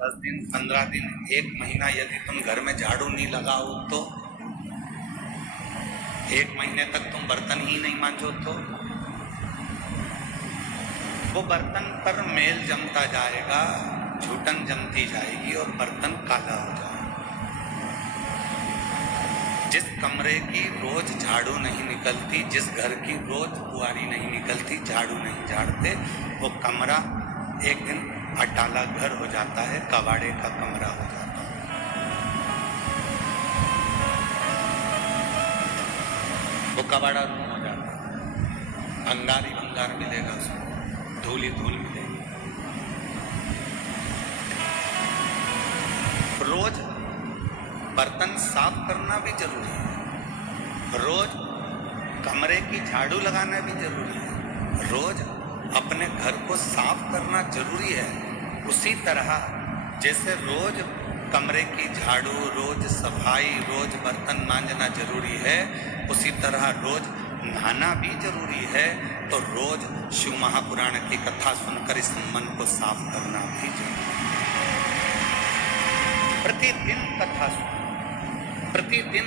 10 दिन 15 दिन 1 महीना यदि तुम घर में झाड़ू नहीं लगाओ तो 1 महीने तक तुम बर्तन ही नहीं मांजो तो वो बर्तन पर मेल जमता जाएगा, झूठन जमती जाएगी और बर्तन काला हो जाएगा। जिस कमरे की रोज झाड़ू नहीं निकलती, जिस घर की रोज बुआरी नहीं निकलती, झाड़ू नहीं झाड़ते, वो कमरा एक दिन अटाला घर हो जाता है, कबाड़े का कमरा हो जाता है। वो कबाड़ा रूम हो जाता है, अंगार ही अंगार मिलेगा उसको, धूल ही धूल मिलेगी। रोज बर्तन साफ करना भी जरूरी है, रोज कमरे की झाड़ू लगाना भी जरूरी है, रोज अपने घर को साफ करना जरूरी है। उसी तरह जैसे रोज कमरे की झाड़ू, रोज सफाई, रोज बर्तन मांजना जरूरी है, उसी तरह रोज नहाना भी जरूरी है। तो रोज शिव महापुराण की कथा सुनकर इस मन को साफ करना भी जरूरी है। प्रतिदिन कथा सुनो, प्रतिदिन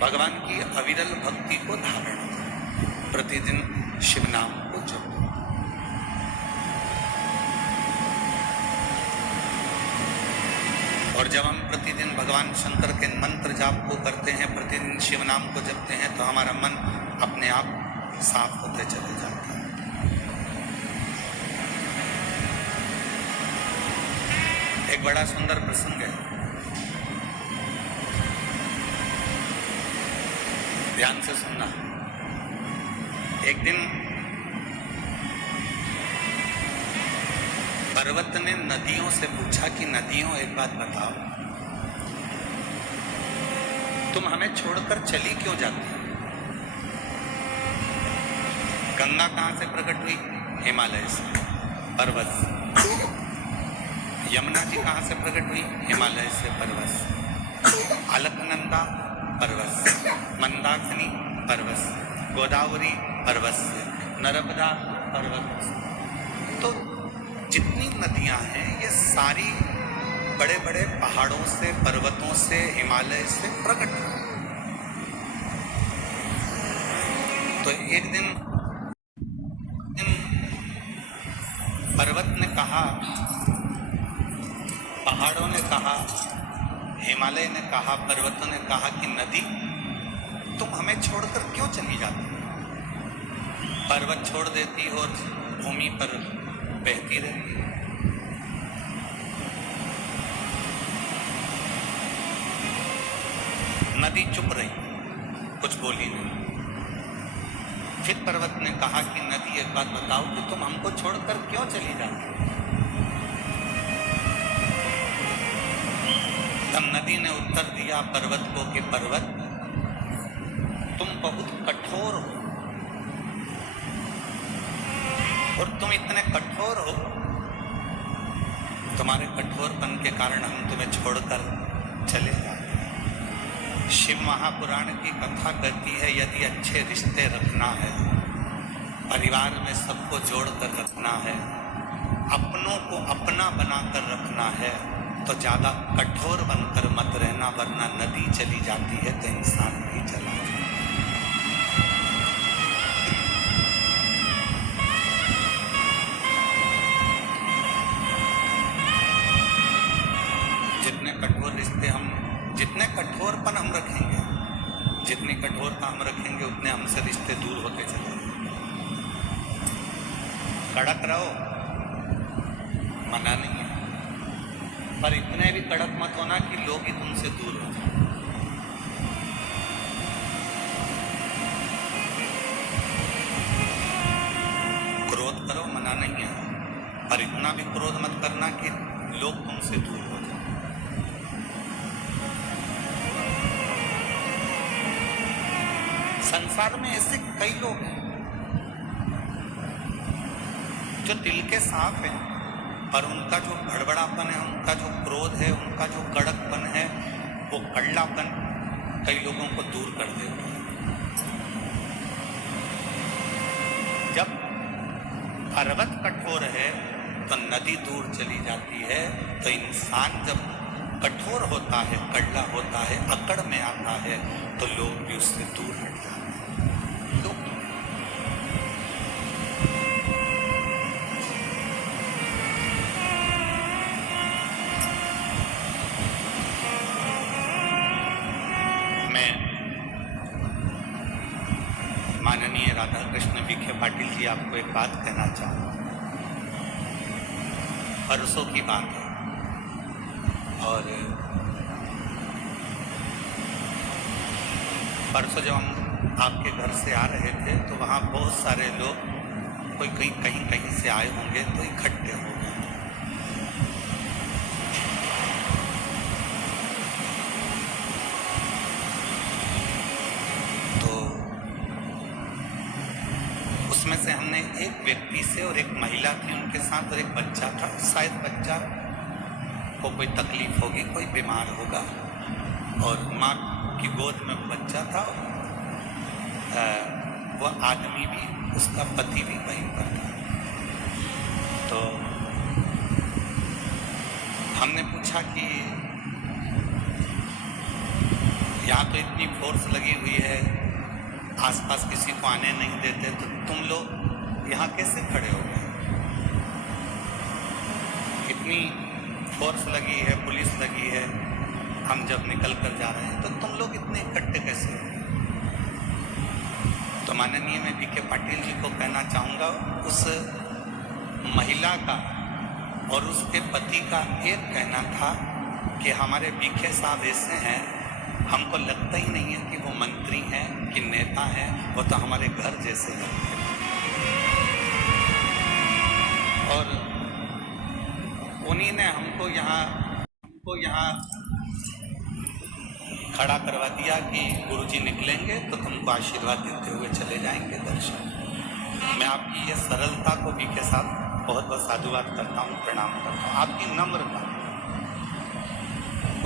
भगवान की अविरल भक्ति को धारण करो, प्रतिदिन शिव नाम को जपो। और जब हम प्रतिदिन भगवान शंकर के मंत्र जाप को करते हैं, प्रतिदिन शिव नाम को जपते हैं, तो हमारा मन अपने आप साफ होते चले जाता है। एक बड़ा सुंदर प्रसंग है, ध्यान से सुनना। एक दिन पर्वत ने नदियों से पूछा कि नदियों, एक बात बताओ, तुम हमें छोड़कर चली क्यों जाती हो? गंगा कहां से प्रकट हुई? हिमालय से, पर्वत से। यमुना जी कहां से प्रकट हुई? हिमालय से, पर्वत से। अलकनंदा पर्वत से, मंदाकिनी पर्वत से, गोदावरी पर्वत से, नर्मदा पर्वत से। तो जितनी नदियां हैं ये सारी बड़े बड़े पहाड़ों से, पर्वतों से, हिमालय से प्रकट हुई। तो एक दिन पर्वत ने कहा, पहाड़ों ने कहा, हिमालय ने कहा, पर्वतों ने कहा कि नदी तुम हमें छोड़कर क्यों चली जाती? पर्वत छोड़ देती हो और भूमि पर बहती रहती। नदी चुप रही, कुछ बोली नहीं। फिर पर्वत ने कहा कि नदी, एक बात बताओ कि तुम हमको छोड़कर क्यों चली जाती? तब नदी ने उत्तर दिया पर्वत को कि पर्वत, तुम बहुत कठोर हो, और तुम इतने कठोर हो, तुम्हारे कठोरपन के कारण हम तुम्हें छोड़कर चले जाते हैं। शिव महापुराण की कथा कहती है, यदि अच्छे रिश्ते रखना है, परिवार में सबको जोड़कर रखना है, अपनों को अपना बनाकर रखना है, तो ज्यादा कठोर बनकर मत रहना, वरना नदी चली जाती है तो इंसान भी चला जाता है। जितने कठोरपन हम रखेंगे, जितनी कठोरता हम रखेंगे, उतने हमसे रिश्ते दूर होते चले जाएंगे। कड़क रहो, मना नहीं है, पर इतने भी कड़क मत होना कि लोग ही तुमसे दूर हो जाए। क्रोध करो, मना नहीं है, पर इतना भी क्रोध मत करना कि लोग तुमसे दूर हो जाए। संसार में ऐसे कई लोग हैं जो दिल के साफ हैं, पर उनका जो भड़बड़ापन है, उनका जो क्रोध है, उनका जो कड़कपन है, वो कड़लापन कई लोगों को दूर कर देता है। जब पर्वत कठोर है तो नदी दूर चली जाती है, तो इंसान इंसान जब कठोर होता है, कड़ला होता है, अकड़ में आता है, तो लोग भी उससे दूर हट जाते हैं। लोग मैं माननीय राधा कृष्ण विखे पाटिल जी आपको एक बात कहना चाहूँगा। परसों की बात है और परसों जब हम आपके घर से आ रहे थे तो वहाँ बहुत सारे लोग कोई कहीं से आए होंगे तो इकट्ठे हो गए। तो उसमें से हमने एक व्यक्ति से और एक महिला थी उनके साथ और एक बच्चा था, शायद बच्चा को कोई तकलीफ होगी, कोई बीमार होगा, और माँ की गोद में बच्चा था। वह आदमी भी, उसका पति भी वहीं पर था। तो हमने पूछा कि यहाँ तो इतनी फोर्स लगी हुई है, आसपास किसी को आने नहीं देते, तो तुम लोग यहाँ कैसे खड़े हो गए? इतनी फोर्स लगी है, पुलिस लगी है, हम जब निकल कर जा रहे हैं तो तुम लोग इतने इकट्ठे कैसे हो? तो माननीय मैं विखे पाटिल जी को कहना चाहूँगा, उस महिला का और उसके पति का एक कहना था कि हमारे विखे साहब ऐसे हैं, हमको लगता ही नहीं है कि वो मंत्री हैं कि नेता हैं, वो तो हमारे घर जैसे हैं। और उन्हीं ने हमको यहाँ खड़ा करवा दिया कि गुरुजी निकलेंगे तो तुमको आशीर्वाद देते हुए चले जाएंगे दर्शन। मैं आपकी ये सरलता को भी के साथ बहुत बहुत साधुवाद करता हूँ, प्रणाम करता हूँ। आपकी नम्रता,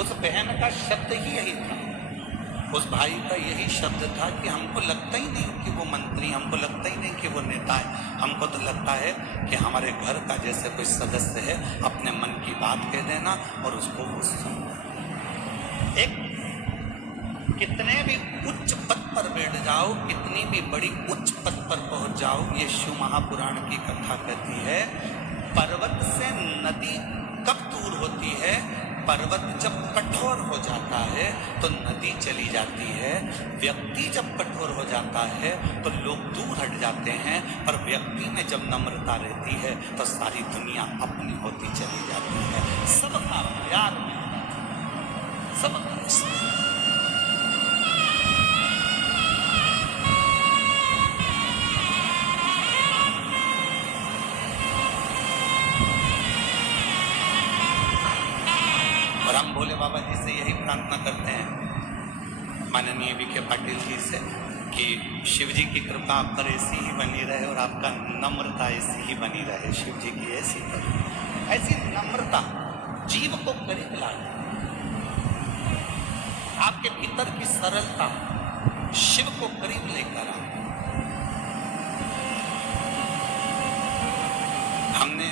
उस बहन का शब्द ही यही था, उस भाई का यही शब्द था कि हमको लगता ही नहीं कि वो मंत्री, हमको लगता ही नहीं कि वो नेता है, हमको तो लगता है कि हमारे घर का जैसे कोई सदस्य है, अपने मन की बात कह देना और उसको वो सुनना। एक कितने भी उच्च पद पर बैठ जाओ, कितनी भी बड़ी उच्च पद पर पहुंच जाओ, ये शिव महापुराण की कथा कहती है, पर्वत से नदी कब दूर होती है? पर्वत जब कठोर हो जाता है तो नदी चली जाती है। व्यक्ति जब कठोर हो जाता है तो लोग दूर हट जाते हैं, पर व्यक्ति में जब नम्रता रहती है तो सारी दुनिया अपनी होती चली जाती है। सबका प्यार, सबका और हम भोले बाबा जी से यही प्रार्थना करते हैं, माननीय विखे पाटिल जी से, कि शिव जी की कृपा आप पर ऐसी ही बनी रहे और आपका नम्रता ऐसी ही बनी रहे। शिव जी की ऐसी नम्रता जीव को करीब लाए, आपके भीतर की सरलता शिव को करीब लेकर आए। हमने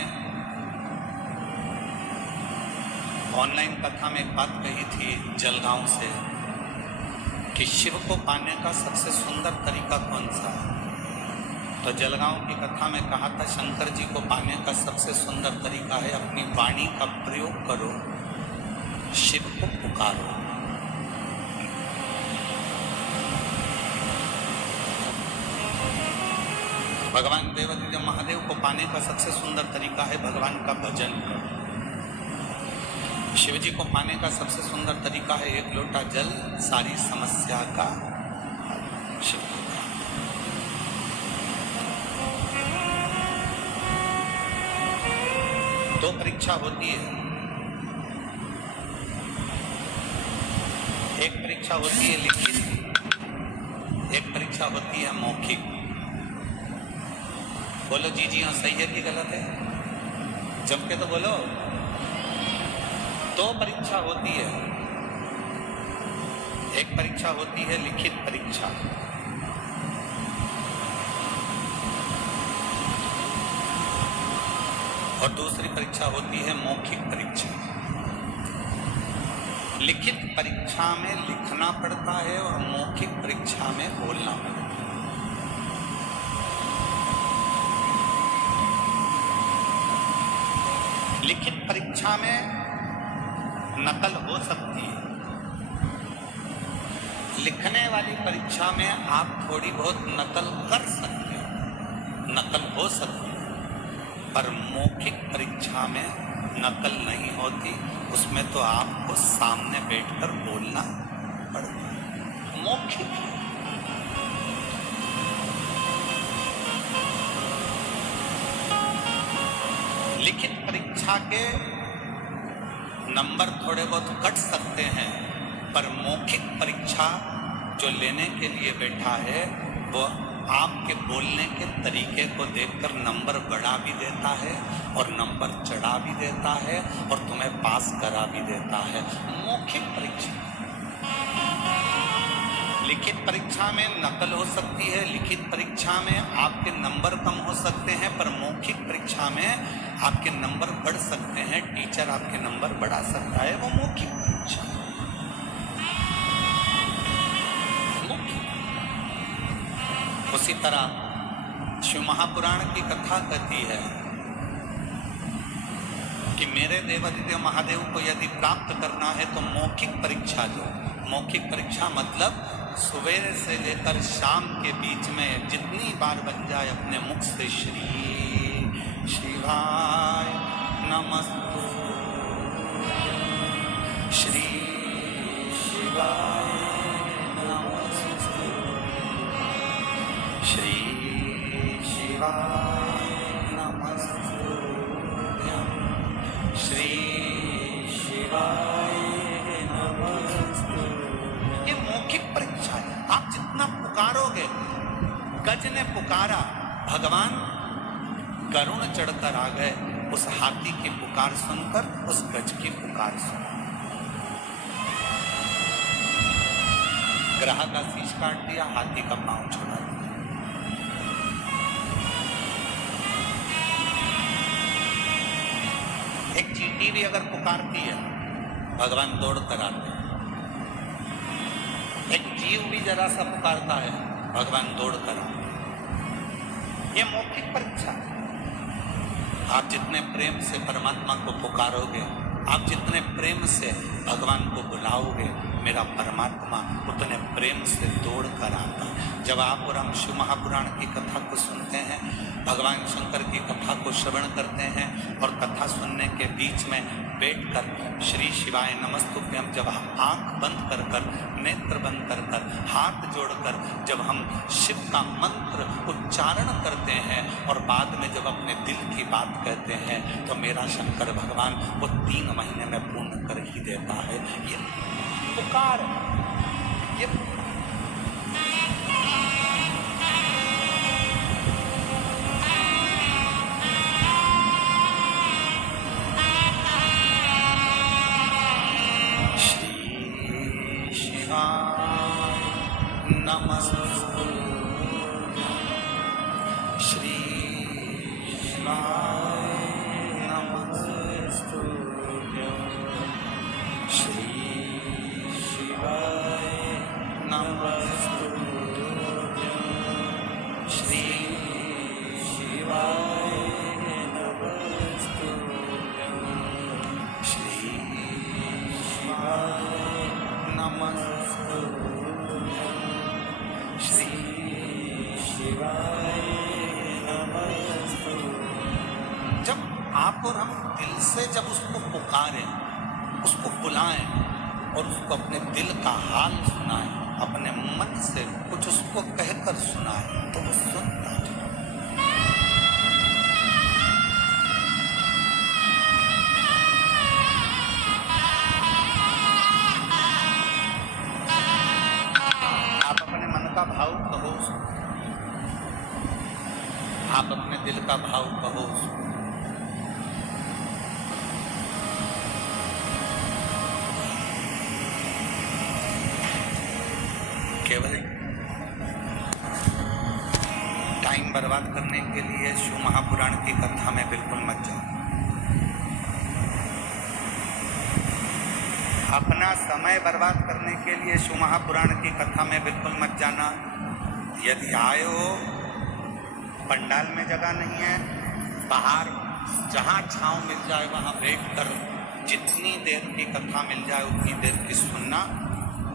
ऑनलाइन कथा में एक बात कही थी जलगांव से कि शिव को पाने का सबसे सुंदर तरीका कौन सा है? तो जलगांव की कथा में कहा था, शंकर जी को पाने का सबसे सुंदर तरीका है अपनी वाणी का प्रयोग करो, शिव को पुकारो। भगवान देवादिदेव महादेव को पाने का सबसे सुंदर तरीका है भगवान का भजन करो। शिव जी को पाने का सबसे सुंदर तरीका है एक लोटा जल, सारी समस्या का शिव को। दो परीक्षा होती है, एक परीक्षा होती है लिखित, एक परीक्षा होती है मौखिक। बोलो जी हाँ, सही है कि गलत है? जम के तो बोलो। दो परीक्षा होती है, एक परीक्षा होती है लिखित परीक्षा, और दूसरी परीक्षा होती है मौखिक परीक्षा। लिखित परीक्षा में लिखना पड़ता है और मौखिक परीक्षा में बोलना पड़ता है। लिखित परीक्षा में नकल हो सकती है, लिखने वाली परीक्षा में आप थोड़ी बहुत नकल कर सकते हो, नकल हो सकती है, पर मौखिक परीक्षा में नकल नहीं होती, उसमें तो आपको सामने बैठकर बोलना पड़ता है। मौखिक लिखित परीक्षा के नंबर थोड़े बहुत कट सकते हैं, पर मौखिक परीक्षा जो लेने के लिए बैठा है वो आपके बोलने के तरीके को देखकर नंबर बढ़ा भी देता है और नंबर चढ़ा भी देता है और तुम्हें पास करा भी देता है। मौखिक परीक्षा, लिखित परीक्षा में नकल हो सकती है, लिखित परीक्षा में आपके नंबर कम हो सकते हैं, पर मौखिक परीक्षा में आपके नंबर बढ़ सकते हैं, टीचर आपके नंबर बढ़ा सकता है। वो मौखिक परीक्षा। उसी तरह शिव महापुराण की कथा कहती है कि मेरे देवादिदेव महादेव को यदि प्राप्त करना है तो मौखिक परीक्षा लो। मौखिक परीक्षा मतलब सवेरे से लेकर शाम के बीच में जितनी बार बन जाए अपने मुख से श्री शिवाय नमस्तु, श्री शिवाय नमस्तु, श्री शिवाय नमस्तुभ्यं, श्री शिवाय नमस्तुभ्यं। ये मौखिक परीक्षा है। आप जितना पुकारोगे, गज ने पुकारा, भगवान करुण चढ़कर आ गए, उस हाथी की पुकार सुनकर उस गज की पुकार सुन। ग्राह का शीश काट दिया, हाथी का पांव छोड़ा दिया। एक चींटी भी अगर पुकारती है, भगवान दौड़ कर आते हैं। एक जीव भी जरा सा पुकारता है, भगवान दौड़ कर आते हैं। ये मौखिक परीक्षा है। आप जितने प्रेम से परमात्मा को पुकारोगे, आप जितने प्रेम से भगवान को बुलाओगे, मेरा परमात्मा उतने प्रेम से दौड़ कर आता है। जब आप और हम शिव महापुराण की कथा को सुनते हैं, भगवान शंकर की कथा को श्रवण करते हैं और कथा सुनने के बीच में बैठकर श्री शिवाय नमस्तुभ्यं जब हम आंख बंद कर कर, नेत्र बंद कर कर, हाथ जोड़कर जब हम शिव का मंत्र उच्चारण करते हैं और बाद में जब अपने दिल की बात कहते हैं, तो मेरा शंकर भगवान वो 3 महीने में पूर्ण कर ही देता है। ये पुकार, ये नमस्तु, श्री शिवाय नमस्तु, श्री शिवाय नमस्तु, श्री शिवाय नमस्तु, श्री शिवाय नमस्तु, श्री शिवाय नमस्तु। जब आप और हम दिल से जब उसको पुकारें, उसको बुलाएं और उसको अपने दिल का हाल सुनाएं, अपने मन से कुछ उसको कहकर सुनाएं, तो वो सुनता है। भाव कहो, आप अपने दिल का भाव कहो। केवल टाइम बर्बाद करने के लिए शिव महापुराण की कथा में बिल्कुल मत जाओ। अपना समय बर्बाद करने के लिए शिव महापुराण की कथा में बिल्कुल मत जाना। यदि आए हो, पंडाल में जगह नहीं है, बाहर जहाँ छांव मिल जाए वहाँ बैठकर जितनी देर की कथा मिल जाए उतनी देर की सुनना।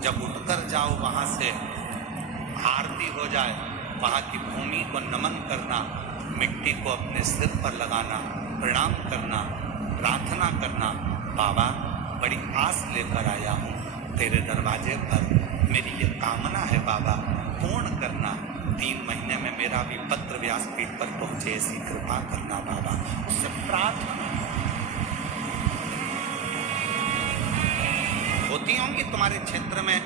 जब उठकर जाओ वहाँ से आरती हो जाए, वहाँ की भूमि को नमन करना, मिट्टी को अपने सिर पर लगाना, प्रणाम करना, प्रार्थना करना, बाबा बड़ी आस लेकर आया हूँ तेरे दरवाजे पर, मेरी ये कामना है बाबा पूर्ण करना। 3 महीने में मेरा भी पत्र व्यासपीठ पर पहुंचे, ऐसी कृपा करना बाबा। उससे प्रार्थना होती होंगी तुम्हारे क्षेत्र में।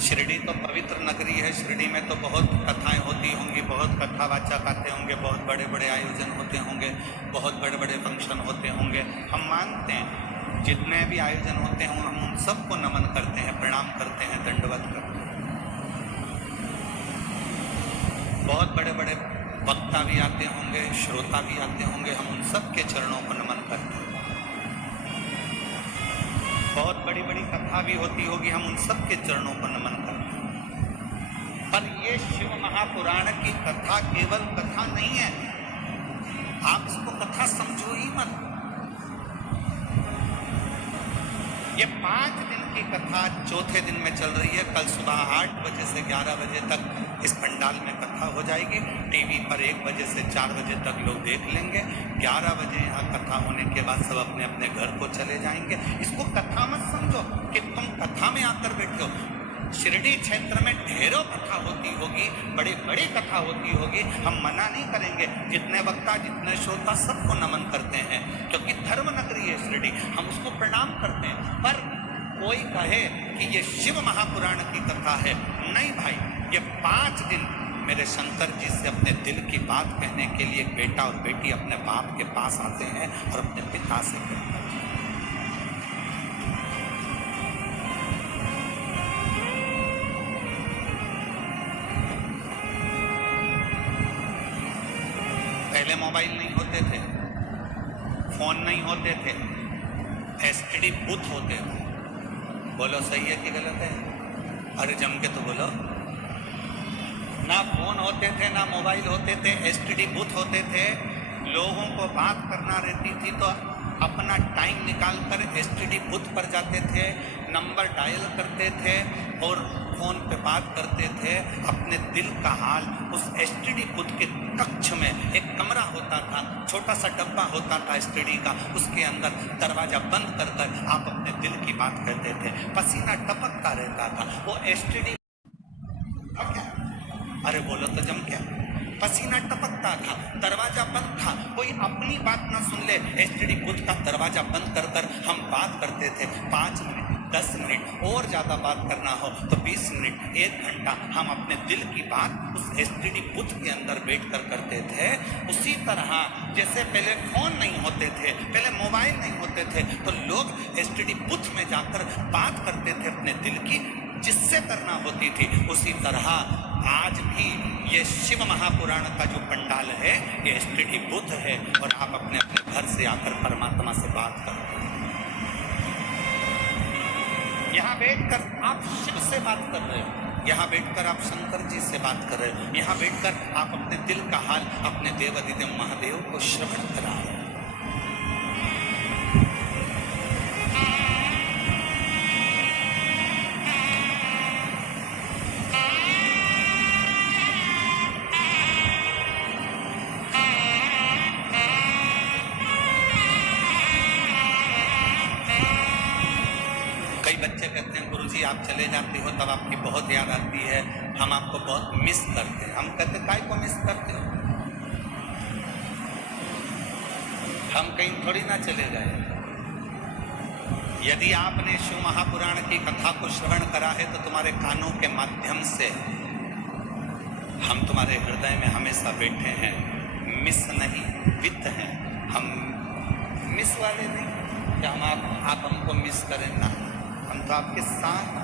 शिरडी तो पवित्र नगरी है, शिरडी में तो बहुत कथाएं होती होंगी, बहुत कथावाचक आते होंगे, बहुत बड़े बड़े आयोजन होते होंगे, बहुत बड़े बड़े फंक्शन होते होंगे। हम मानते हैं जितने भी आयोजन होते हैं हम उन सबको नमन करते हैं, प्रणाम करते हैं, दंडवत करते हैं। बहुत बड़े बड़े वक्ता भी आते होंगे, श्रोता भी आते होंगे, हम उन सब के चरणों को नमन करते हैं। बहुत बड़ी बड़ी कथा भी होती होगी, हम उन सब के चरणों को नमन करते हैं। पर ये शिव महापुराण की कथा केवल कथा नहीं है, आप इसको कथा समझो ही मत। ये 5 दिन की कथा चौथे दिन में चल रही है। कल सुबह 8 बजे से 11 बजे तक इस पंडाल में कथा हो जाएगी। टीवी पर 1 बजे से 4 बजे तक लोग देख लेंगे। 11 बजे यहाँ कथा होने के बाद सब अपने अपने घर को चले जाएंगे। इसको कथा मत समझो कि तुम कथा में आकर बैठे हो। शिरडी क्षेत्र में ढेरों कथा होती होगी, बड़ी बड़ी कथा होती होगी, हम मना नहीं करेंगे। जितने वक्ता, जितने श्रोता, सबको नमन करते हैं, क्योंकि धर्म नगरी है शिरडी, हम उसको प्रणाम करते हैं। पर कोई कहे कि ये शिव महापुराण की कथा है, नहीं भाई, ये 5 दिन मेरे शंकर जी से अपने दिल की बात कहने के लिए एक बेटा और बेटी अपने बाप के पास आते हैं और अपने पिता से कहते हैं। पहले मोबाइल नहीं होते थे, फोन नहीं होते थे, एसटीडी बूथ होते थे। बोलो सही है कि गलत है? अरे जम के तो बोलो। ना फोन होते थे, ना मोबाइल होते थे, एसटीडी बूथ होते थे। लोगों को बात करना रहती थी तो अपना टाइम निकाल कर एसटीडी बूथ पर जाते थे, नंबर डायल करते थे और फोन पे बात करते थे अपने दिल का हाल। उस एसटीडी बूथ के कक्ष में एक कमरा होता था, छोटा सा डब्बा होता था एसटीडी का, उसके अंदर दरवाजा बंद कर कर आप अपने दिल की बात कहते थे। पसीना टपकता रहता था। वो एसटीडी अरे बोलो तो जम क्या, पसीना टपकता था, दरवाजा बंद था, कोई अपनी बात ना सुन ले, एसटीडी बूथ का दरवाजा बंद कर कर हम बात करते थे। 5 मिनट, 10 मिनट और ज़्यादा बात करना हो तो 20 मिनट, 1 घंटा हम अपने दिल की बात उस एसटीडी बूथ के अंदर बैठ कर करते थे। उसी तरह जैसे पहले फ़ोन नहीं होते थे, पहले मोबाइल नहीं होते थे, तो लोग एसटीडी बूथ में जाकर बात करते थे अपने दिल की, जिससे करना होती थी। उसी तरह आज भी ये शिव महापुराण का जो पंडाल है ये एसटीडी बूथ है और आप अपने अपने घर से आकर परमात्मा से बात करते हैं। यहाँ बैठकर आप शिव से बात कर रहे हो, यहाँ बैठकर आप शंकर जी से बात कर रहे हो, यहाँ बैठकर आप अपने दिल का हाल अपने देवाधिदेव महादेव को श्रवण करा रहे हो। बच्चे कहते हैं गुरुजी आप चले जाते हो तब आपकी बहुत याद आती है, हम आपको बहुत मिस करते हैं। हम कहते काय को मिस करते हो, हम कहीं थोड़ी ना चले गए। यदि आपने शिव महापुराण की कथा को श्रवण करा है तो तुम्हारे कानों के माध्यम से हम तुम्हारे हृदय में हमेशा बैठे हैं। मिस नहीं, वित्त हैं हम, मिस वाले नहीं कि हम आप हमको मिस करें ना, हम तो आपके साथ।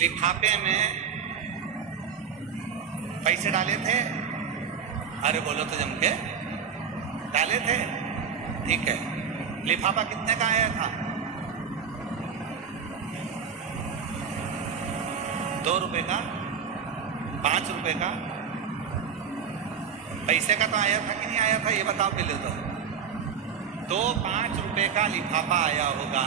लिफाफे में पैसे डाले थे, अरे बोलो तो जम के डाले थे। ठीक है, लिफाफा कितने का आया था? 2 रुपए का, 5 रुपए का? पैसे का तो आया था कि नहीं आया था, ये बताओ पहले तो 5 रुपए का लिफाफा आया होगा,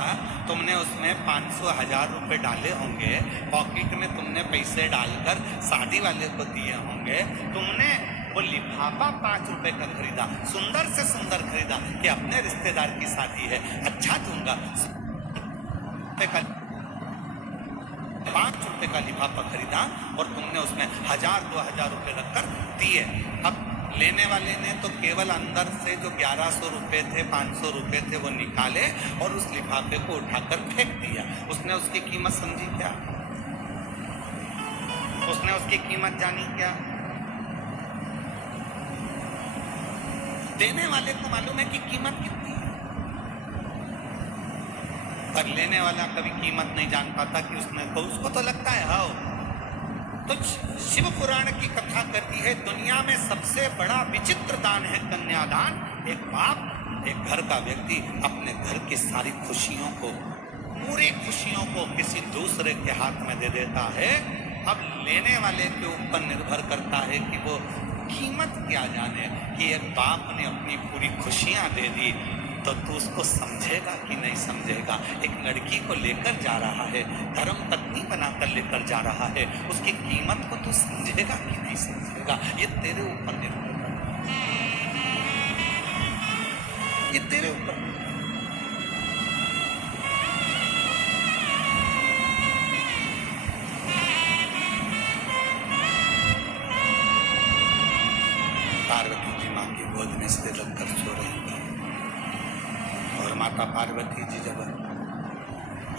तुमने उसमें 500,000 रुपए डाले होंगे, पॉकेट में तुमने पैसे डालकर शादी वाले को दिए होंगे, तुमने वो लिफाफा 5 रुपए का खरीदा, सुंदर से सुंदर खरीदा कि अपने रिश्तेदार की शादी है, अच्छा दूंगा, 5 रुपए का लिफाफा खरीदा और तुमने उसमें 1,000-2,000 रुपए रखकर दिए। अब लेने वाले ने तो केवल अंदर से जो 1100 रुपए थे, 500 रुपए थे, वो निकाले और उस लिफाफे को उठाकर फेंक दिया। उसने उसकी कीमत समझी क्या? उसने उसकी कीमत जानी क्या? देने वाले को मालूम है कि कीमत कितनी है, पर लेने वाला कभी कीमत नहीं जान पाता कि उसको तो लगता है हाँ। तो शिव पुराण की कथा करती है दुनिया में सबसे बड़ा विचित्र दान है कन्यादान। एक बाप, एक घर का व्यक्ति अपने घर की सारी खुशियों को, पूरी खुशियों को किसी दूसरे के हाथ में दे देता है। अब लेने वाले के ऊपर निर्भर करता है कि वो कीमत क्या जाने कि एक बाप ने अपनी पूरी खुशियां दे दी, तो तू उसको समझेगा कि नहीं समझेगा। एक लड़की को लेकर जा रहा है, धर्म पत्नी बनाकर लेकर जा रहा है, उसकी कीमत को तू समझेगा कि नहीं समझेगा, ये तेरे ऊपर निर्भर करता है, ये तेरे ऊपर। पार्वती जी माँ की गोद में सिर रखकर सो रही थी और माता पार्वती जी जब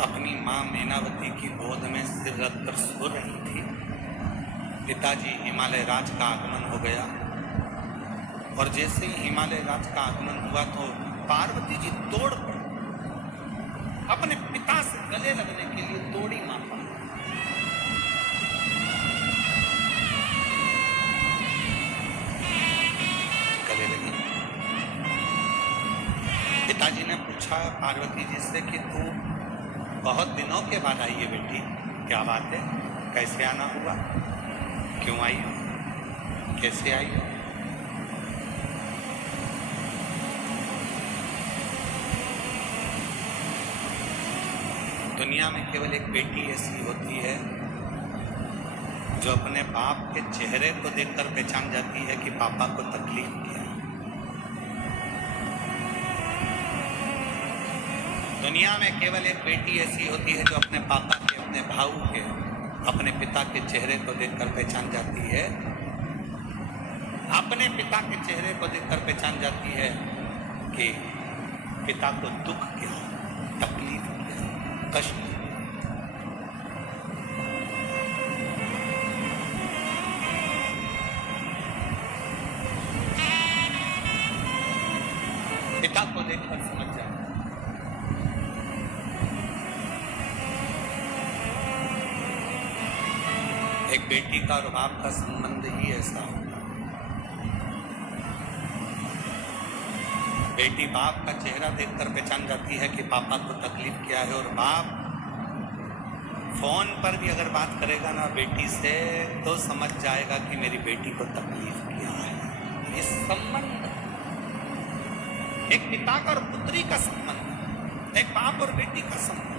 अपनी माँ मैनावती की गोद में सिर रखकर सो रही थी, पिताजी हिमालय राज का आगमन हो गया और जैसे ही हिमालय राज का आगमन हुआ तो पार्वती जी दौड़ पड़ी, अपने पिता से गले लगने के लिए दौड़ी माँ पर। गले लगी। पिताजी ने पूछा पार्वती जी से कि तू बहुत दिनों के बाद आई है बेटी, क्या बात है, कैसे आना हुआ, क्यों आई हो, कैसे आई हो? दुनिया में केवल एक बेटी ऐसी होती है जो अपने बाप के चेहरे को देखकर पहचान जाती है कि पापा को तकलीफ क्या है। दुनिया में केवल एक बेटी ऐसी होती है जो अपने पापा के, अपने भाऊ के, अपने पिता के चेहरे को देखकर पहचान जाती है, अपने पिता के चेहरे को देखकर पहचान जाती है कि पिता को दुख क्या, तकलीफ क्या, कष्ट। पिता को देखकर समझ जाए। एक बेटी का और बाप का संबंध ही ऐसा होता है। बेटी बाप का चेहरा देखकर पहचान जाती है कि पापा को तकलीफ क्या है, और बाप फोन पर भी अगर बात करेगा ना बेटी से तो समझ जाएगा कि मेरी बेटी को तकलीफ क्या है। ये संबंध एक पिता का और पुत्री का संबंध, एक बाप और बेटी का संबंध।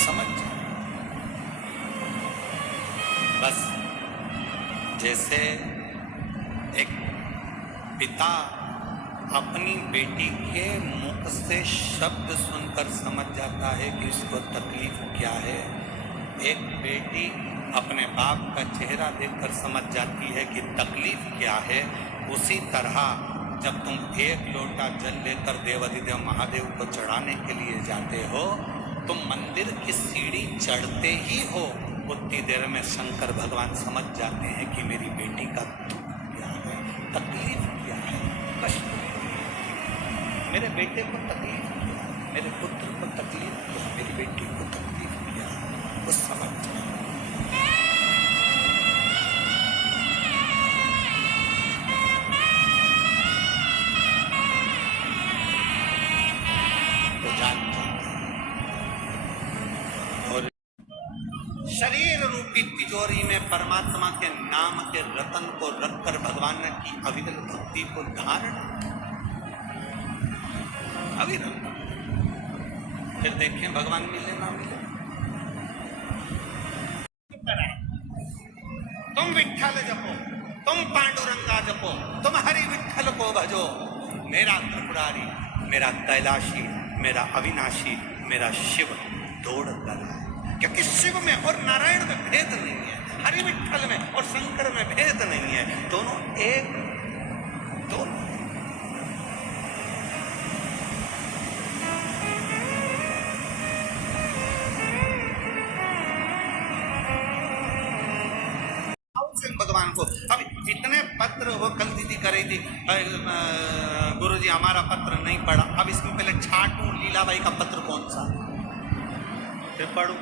समझ बस जैसे एक पिता अपनी बेटी के मुख से शब्द सुनकर समझ जाता है कि उसको तकलीफ क्या है, एक बेटी अपने बाप का चेहरा देखकर समझ जाती है कि तकलीफ क्या है। उसी तरह जब तुम एक लोटा जल लेकर देवाधिदेव महादेव को चढ़ाने के लिए जाते हो, तुम मंदिर की सीढ़ी चढ़ते ही हो, उतनी देर में शंकर भगवान समझ जाते हैं कि मेरी बेटी का दुख क्या है, तकलीफ क्या है, कष्ट, मेरे बेटे को तकलीफ क्या है, मेरे पुत्र को तकलीफ क्या है, मेरी बेटी को तकलीफ क्या है, वो समझ जाए। शरीर रूपी तिजोरी में परमात्मा के नाम के रतन को रखकर भगवान की अविरल भक्ति को धारण, अविरल। फिर देखें भगवान मिले ना मिले। तुम विठ्ठल जपो, तुम पांडुरंगा जपो, तुम हरि विठ्ठल को भजो। मेरा त्रिपुरारी, मेरा कैलाशी, मेरा अविनाशी, मेरा शिव दौड़ गला। क्योंकि शिव में और नारायण में भेद नहीं है, हरि विठ्ठल में और शंकर में भेद नहीं है, दोनों एक, दोनों। भगवान को अब इतने पत्र वो कल दीदी कर रही थी, गुरुजी हमारा पत्र नहीं पढ़ा। अब इसमें पहले छाटू लीलाबाई का पत्र कौन सा, फिर पढ़ू।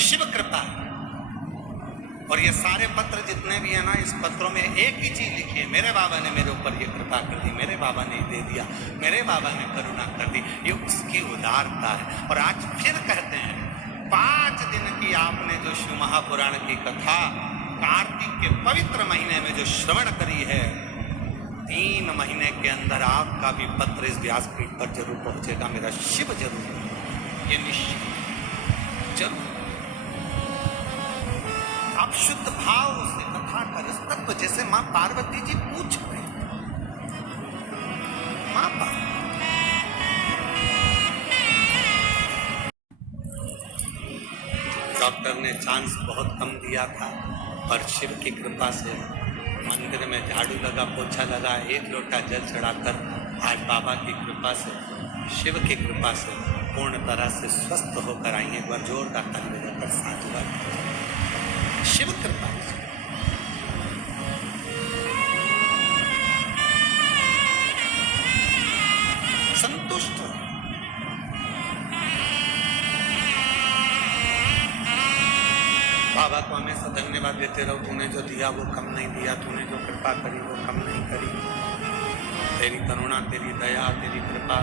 शिव कृपा। और ये सारे पत्र जितने भी है ना, इस पत्रों में एक ही चीज लिखी है, मेरे बाबा ने मेरे ऊपर ये कृपा कर दी, मेरे बाबा ने दे दिया, मेरे बाबा ने करुणा कर दी। ये उसकी उदारता है। और आज फिर कहते हैं 5 दिन की आपने जो शिव महापुराण की कथा कार्तिक के पवित्र महीने में जो श्रवण करी है, 3 महीने के अंदर आपका भी पत्र इस व्यासपीठ पर जरूर पहुंचेगा। मेरा शिव जरूर, ये निश्चित जरूर। आप शुद्ध भाव से कथा का रस तत्व, जैसे मां पार्वती जी पूछ रहे, मां डॉक्टर ने चांस बहुत कम दिया था, और शिव की कृपा से मंदिर में झाड़ू लगा, पोछा लगा, 1 लोटा जल चढ़ाकर आज बाबा की कृपा से, शिव की कृपा से पूर्ण तरह से स्वस्थ होकर आई। एक बार जोरदार ताली बजाकर साधुवाद। शिव कृपा। संतुष्ट हो। बाबा को हमेशा धन्यवाद देते रहो, तूने जो दिया वो कम नहीं दिया, तूने जो कृपा करी वो कम नहीं करी। तेरी करुणा, तेरी दया, तेरी कृपा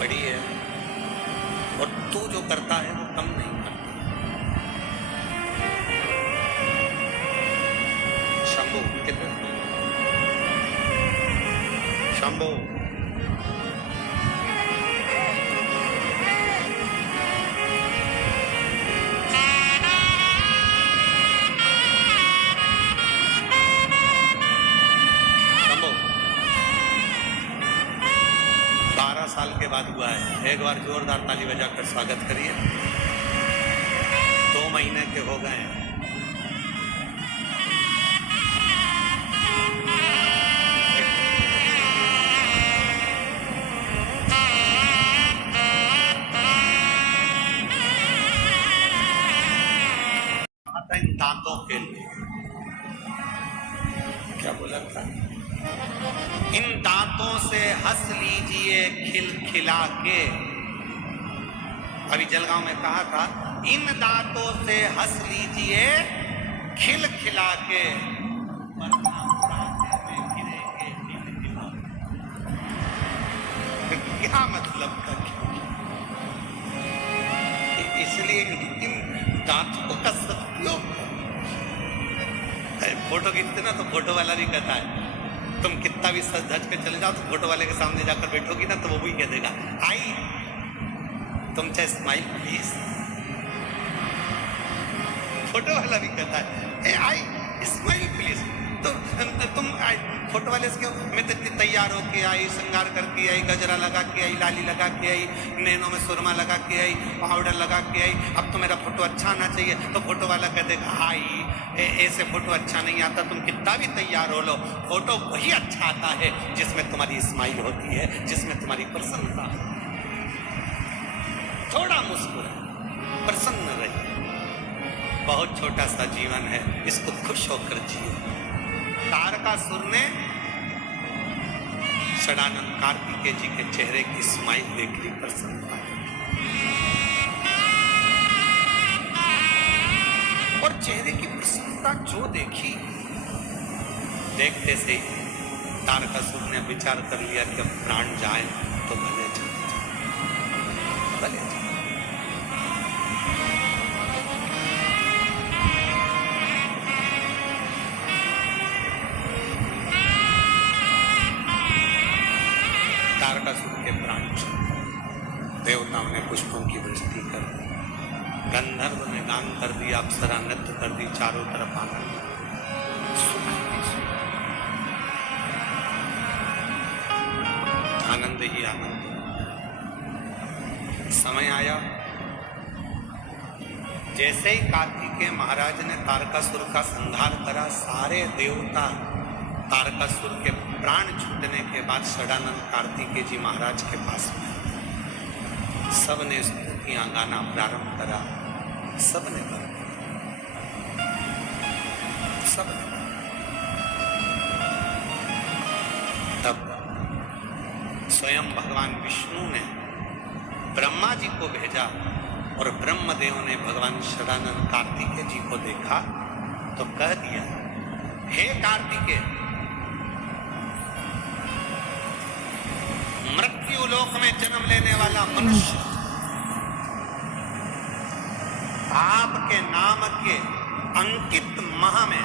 बड़ी है, और तू जो करता है वो कम नहीं करता। शंभो कितने शंभो। शंभो 12 साल के बाद हुआ है। एक बार जोरदार ताली बजाकर स्वागत करिए। 2 महीने के हो गए हैं। इन दांतों के लिए क्या बोला था, इन दांतों से हंस लीजिए खिलखिला के। अभी जलगांव में कहा था, इन दांतों से हंस लीजिए खिलखिला के, क्या मतलब था? इसलिए इन दांतों का सदुपयोग। फोटो खींचते ना तो फोटो वाला भी कहता है, तुम कितना भी सज धज के चले जाओ तो फोटो वाले के सामने जाकर बैठोगी ना तो वो भी कह देगा, आई तुम चाहे स्माइल प्लीज। फोटो वाला भी कहता है, ए आई स्माइल प्लीज। तो तुम फोटो वाले से क्यों, मैं तो इतनी तैयार होके आई, श्रृंगार करके आई, गजरा लगा के आई, लाली लगा के आई, नैनों में सुरमा लगा के आई, पाउडर लगा के आई, अब तो मेरा फोटो अच्छा आना चाहिए। तो फोटो वाला कह देगा, आई ऐसे फोटो अच्छा नहीं आता, तुम कितना भी तैयार हो लो, फोटो वही अच्छा आता है जिसमें तुम्हारी स्माइल होती है, जिसमें तुम्हारी प्रसन्नता। थोड़ा मुस्कुराए, प्रसन्न रहिए। बहुत छोटा सा जीवन है, इसको खुश होकर जिए। तारकासुर ने सदानंद कार्तिकेय जी के चेहरे की स्माइल देख ली, प्रसन्नता, और चेहरे की प्रसन्नता जो देखी, देखते से ही तारकासुर ने विचार कर लिया कि अब प्राण जाए तो भले चले जाए, भले चले। तारकासुर के प्राण छूटे, देवताओं ने पुष्पों की वृष्टि कर दी, गंधर्व ने गान कर दिया, अप्सरा नृत्य कर दी, चारों तरफ आनंद, आनंद ही आनंद। समय आया, जैसे ही कार्तिकेय महाराज ने तारकासुर का संहार करा, सारे देवता तारकासुर के प्राण छूटने के बाद षडानंद कार्तिकेय जी महाराज के पास में सबने स्तुतियां गाना प्रारंभ करा, सबने कर सबने। तब स्वयं भगवान विष्णु ने ब्रह्मा जी को भेजा और ब्रह्मदेव ने भगवान षडानंद कार्तिकेय जी को देखा तो कह दिया, हे कार्तिकेय, मृत्यु लोक में जन्म लेने वाला मनुष्य आपके नाम के अंकित माह में,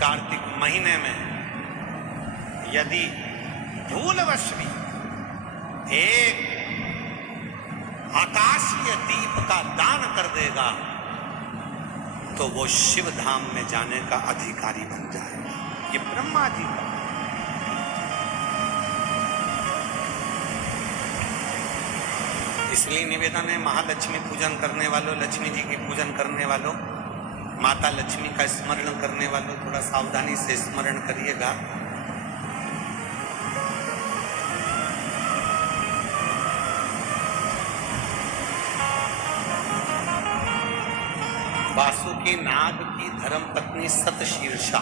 कार्तिक महीने में यदि भूलवश भी एक आकाशीय दीप का दान कर देगा तो वो शिव धाम में जाने का अधिकारी बन जाएगा। ये ब्रह्मा जी का। इसलिए निवेदन है, महालक्ष्मी पूजन करने वालों, लक्ष्मी जी की पूजन करने वालों, माता लक्ष्मी का स्मरण करने वालों, थोड़ा सावधानी से स्मरण करिएगा। वासुकी नाग की धर्मपत्नी सतशीर्षा,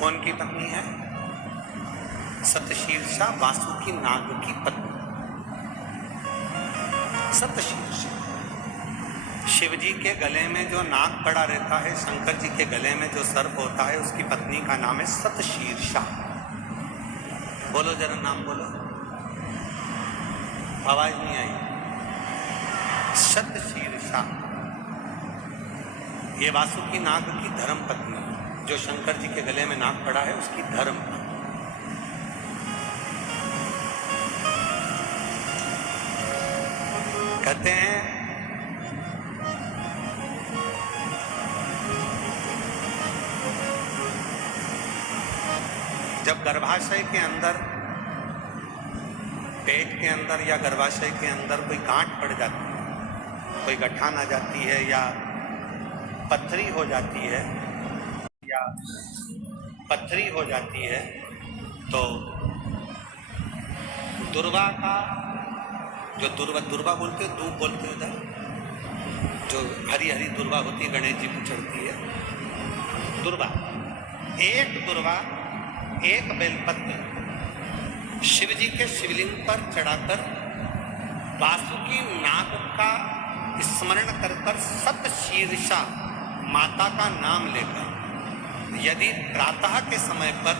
कौन की पत्नी है? सतशीर्षा वासुकी नाग की पत्नी सतशीर्षा। शिव जी के गले में जो नाग पड़ा रहता है, शंकर जी के गले में जो सर्प होता है, उसकी पत्नी का नाम है सतशीर्षा। बोलो जरा, नाम बोलो, आवाज नहीं आई। सतशीर्षा, ये वासुकी नाग की धर्म पत्नी, जो शंकर जी के गले में नाग पड़ा है, उसकी धर्म पत्नी। कहते हैं जब गर्भाशय के अंदर, पेट के अंदर या गर्भाशय के अंदर कोई गांठ पड़ जाती है, कोई गठान आ जाती है या पथरी हो जाती है या पथरी हो जाती है, तो दुर्वा का जो दुर्वा बोलते हो, दूब बोलते हो, जो हरी हरी दुर्वा होती है, गणेश जी को चढ़ती है दुर्वा, एक दुर्वा, एक बेलपत्र शिव जी के शिवलिंग पर चढ़ाकर वासुकी नाग का स्मरण कर कर सतशीर्षा माता का नाम लेकर यदि प्रातः के समय पर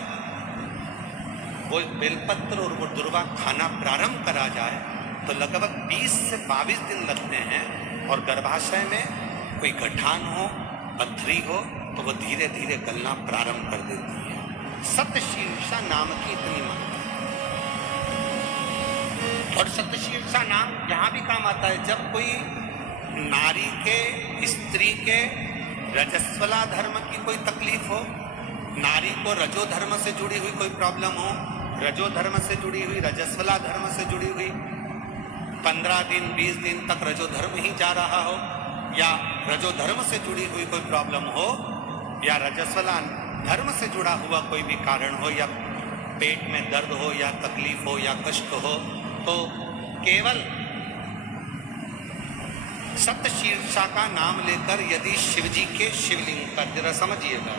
वो बेलपत्र और वो दुर्वा खाना प्रारंभ करा जाए तो लगभग 20 से 22 दिन लगते हैं, और गर्भाशय में कोई गठान हो, पथरी हो, तो वो धीरे धीरे गलना प्रारंभ कर देती है। सतशीर्षा नाम की इतनी महत्ता। और सतशीर्षा नाम यहाँ भी काम आता है जब कोई नारी के, स्त्री के रजस्वला धर्म की कोई तकलीफ हो, नारी को रजो धर्म से जुड़ी हुई कोई प्रॉब्लम हो, रजो धर्म से जुड़ी हुई, रजस्वला धर्म से जुड़ी हुई, 15 दिन 20 दिन तक रजो धर्म ही जा रहा हो, या रजो धर्म से जुड़ी हुई कोई प्रॉब्लम हो, या रजस्वला धर्म से जुड़ा हुआ कोई भी कारण हो, या पेट में दर्द हो, या तकलीफ हो, या कष्ट हो, तो केवल सतशीर्षा का नाम लेकर यदि शिव जी के शिवलिंग पर, जरा समझिएगा,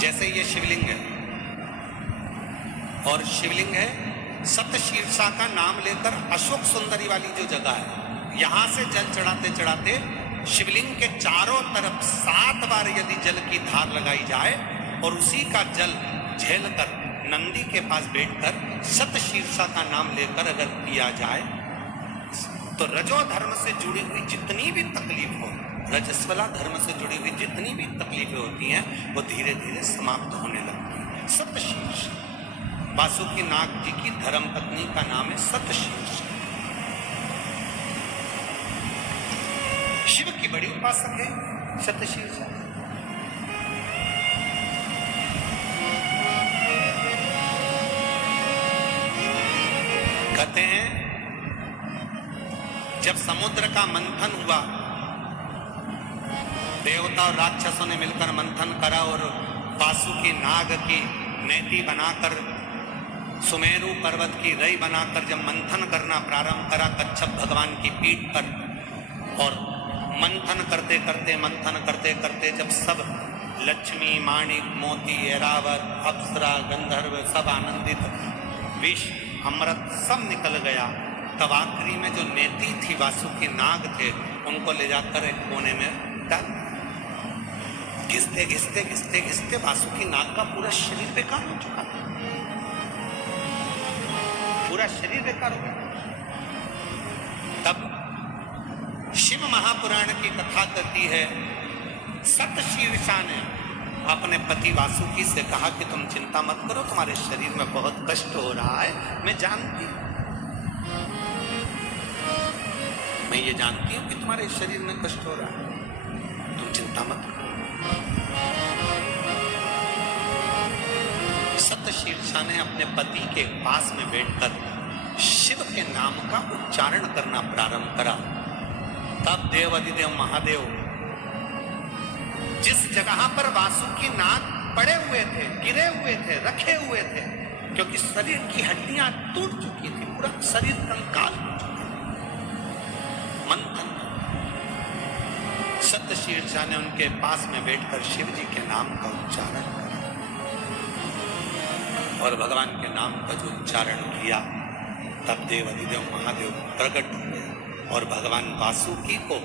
जैसे ये शिवलिंग है और शिवलिंग है, सतशीर्षा का नाम लेकर अशोक सुंदरी वाली जो जगह है, यहां से जल चढ़ाते चढ़ाते शिवलिंग के चारों तरफ 7 बार यदि जल की धार लगाई जाए और उसी का जल झेलकर नंदी के पास बैठकर शतशीर्षा का नाम लेकर अगर पिया जाए तो रजो धर्म से जुड़ी हुई जितनी भी तकलीफ हो, रजस्वला धर्म से जुड़ी हुई जितनी भी तकलीफें होती हैं वो धीरे धीरे समाप्त होने लगती हैं। शतशीर्षा वासुकी नाग जी की धर्म पत्नी का नाम है शतशीर्षा। शिव की बड़ी उपासक है शतशीर्षा। कहते हैं जब समुद्र का मंथन हुआ, देवता और राक्षसों ने मिलकर मंथन करा और वासुकी नाग की नेति बनाकर सुमेरु पर्वत की रई बनाकर जब मंथन करना प्रारंभ करा कच्छप भगवान की पीठ पर, और मंथन करते करते जब सब लक्ष्मी, माणिक, मोती, ऐरावत, अप्सरा, गंधर्व सब आनंदित, विष, अमृत सब निकल गया, तब आखिरी में जो नेति थी वासुकी नाग थे उनको ले जाकर एक कोने में डाल। घिसते घिसते घिसते घिसते वासुकी नाग का पूरा शरीर बेकार हो चुका था, पूरा शरीर बेकार हो गया। तब शिव महापुराण की कथा कहती है शतशीर्षा ने अपने पति वासुकी से कहा कि तुम चिंता मत करो, तुम्हारे शरीर में बहुत कष्ट हो रहा है, मैं जानती मैं ये जानती हूं कि तुम्हारे शरीर में कष्ट हो रहा है, तुम चिंता मत करो। शतशीर्षा ने अपने पति के पास में बैठकर शिव के नाम का उच्चारण करना प्रारंभ करा। तब देवाधिदेव महादेव जिस जगह पर वासुकी नाग पड़े हुए थे, गिरे हुए थे, रखे हुए थे, क्योंकि शरीर की हड्डियां टूट चुकी थी, पूरा शरीर कंकाल हो चुका। मंथन शतशीर्षा ने उनके पास में बैठकर शिव जी के नाम का उच्चारण किया और भगवान के नाम का जो उच्चारण किया तब देवाधिदेव महादेव प्रकट हुए और भगवान वासुकी को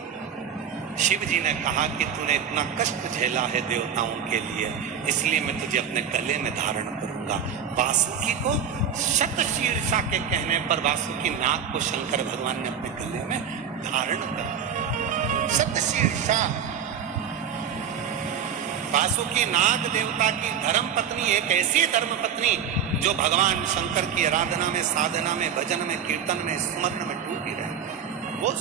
शिव जी ने कहा कि तूने इतना कष्ट झेला है देवताओं के लिए, इसलिए मैं तुझे अपने गले में धारण करूंगा। वासुकी को शतशीर्षा के कहने पर वासुकी नाग को शंकर भगवान ने अपने गले में धारण कर। शतशीर्षा वासुकी नाग देवता की धर्म पत्नी, एक ऐसी धर्म पत्नी जो भगवान शंकर की आराधना में, साधना में, भजन में, कीर्तन में, स्मरण में डूबी रहे, वो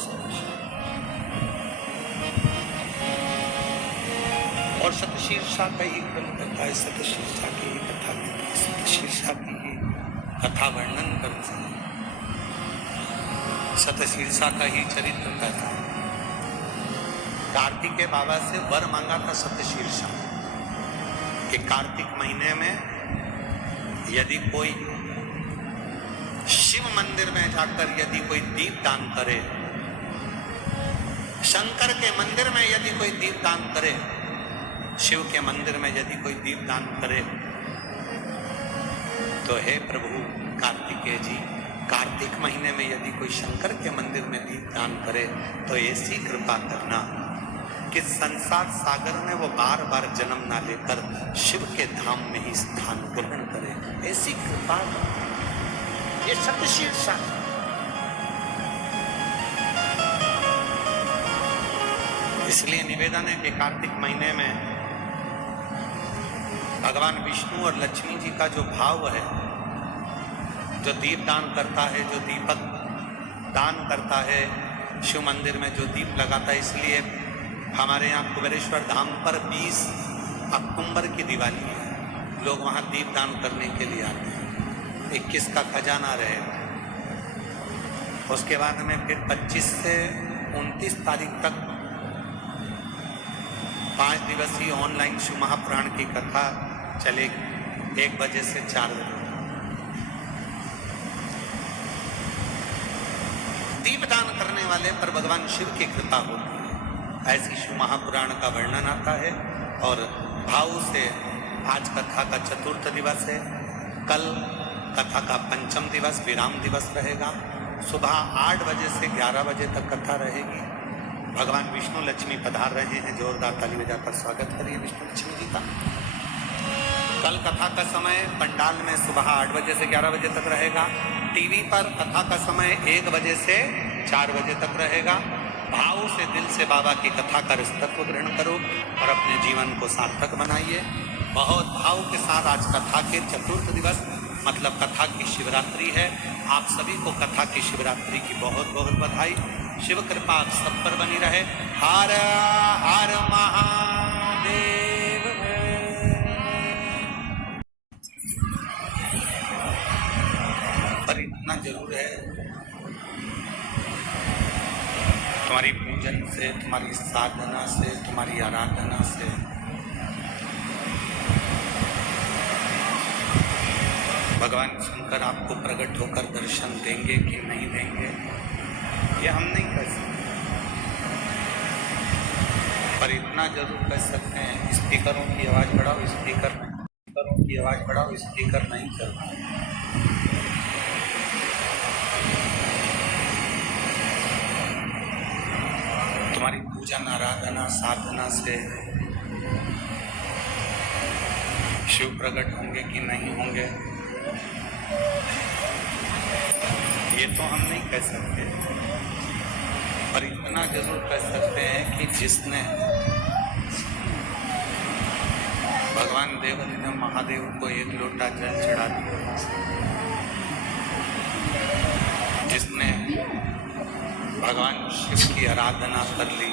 और शतशीर्षा का ही क्रम करता है, शतशीर्षा की ही कथा करती है, शतशीर्षा की ही कथा वर्णन करता है, शतशीर्षा का ही चरित्र कहता है। कार्तिक के बाबा से वर मांगा था शतशीर्षा कि कार्तिक महीने में यदि कोई शिव मंदिर में जाकर यदि कोई दीप दान करे, शंकर के मंदिर में यदि कोई दीप दान करे, शिव के मंदिर में यदि कोई दीप दान करे, तो हे प्रभु कार्तिकेय जी, कार्तिक महीने में यदि कोई शंकर के मंदिर में दीप दान करे तो ऐसी कृपा करना कि संसार सागर में वो बार बार जन्म ना लेकर शिव के धाम में ही स्थान ग्रहण करे, ऐसी कृपा करना। ये शतशीर्षा। इसलिए निवेदन है कि कार्तिक महीने में भगवान विष्णु और लक्ष्मी जी का जो भाव है, जो दीप दान करता है, जो दीपक दान करता है, शिव मंदिर में जो दीप लगाता है, इसलिए हमारे यहाँ कुबेरेश्वर धाम पर 20 अक्टूबर की दिवाली है, लोग वहाँ दीप दान करने के लिए आते हैं। 21 का खजाना रहेगा, उसके बाद में फिर 25 से 29 तारीख तक 5 दिवसीय ऑनलाइन शिव महापुराण की कथा चलेगी 1 बजे से 4 बजे। दीपदान करने वाले पर भगवान शिव की कृपा होती है, ऐसी शिव महापुराण का वर्णन आता है। और भाव से आज कथा का 4th दिवस है, कल कथा का 5म दिवस विराम दिवस रहेगा सुबह 8 बजे से 11 बजे तक कथा रहेगी। भगवान विष्णु लक्ष्मी पधार रहे हैं, जोरदार ताली बजाकर स्वागत करिए विष्णु लक्ष्मी जी का। कल कथा का समय पंडाल में सुबह 8 बजे से 11 बजे तक रहेगा। टीवी पर कथा का समय 1 बजे से 4 बजे तक रहेगा। भाव से दिल से बाबा की कथा का रसतत्व ग्रहण करो और अपने जीवन को सार्थक बनाइए। बहुत भाव के साथ आज कथा के चतुर्थ दिवस मतलब कथा की शिवरात्रि है। आप सभी को कथा की शिवरात्रि की बहुत बहुत बधाई। शिव कृपा आप सब पर बनी रहे। हर हर महादेव। पर इतना जरूर है, तुम्हारी पूजन से, तुम्हारी साधना से, तुम्हारी आराधना से भगवान शंकर आपको प्रकट होकर दर्शन देंगे कि नहीं देंगे ये हम नहीं कह सकते, पर इतना जरूर कह सकते हैं स्पीकरों की आवाज बढ़ाओ, स्पीकरों की आवाज बढ़ाओ, स्पीकर नहीं चल रहा। तुम्हारी पूजन आराधना साधना से शिव प्रकट होंगे कि नहीं होंगे ये तो हम नहीं कह सकते, पर इतना जरूर कह सकते हैं कि जिसने भगवान देवादिदेव महादेव को 1 लोटा जल चढ़ा दिया, जिसने भगवान शिव की आराधना कर ली,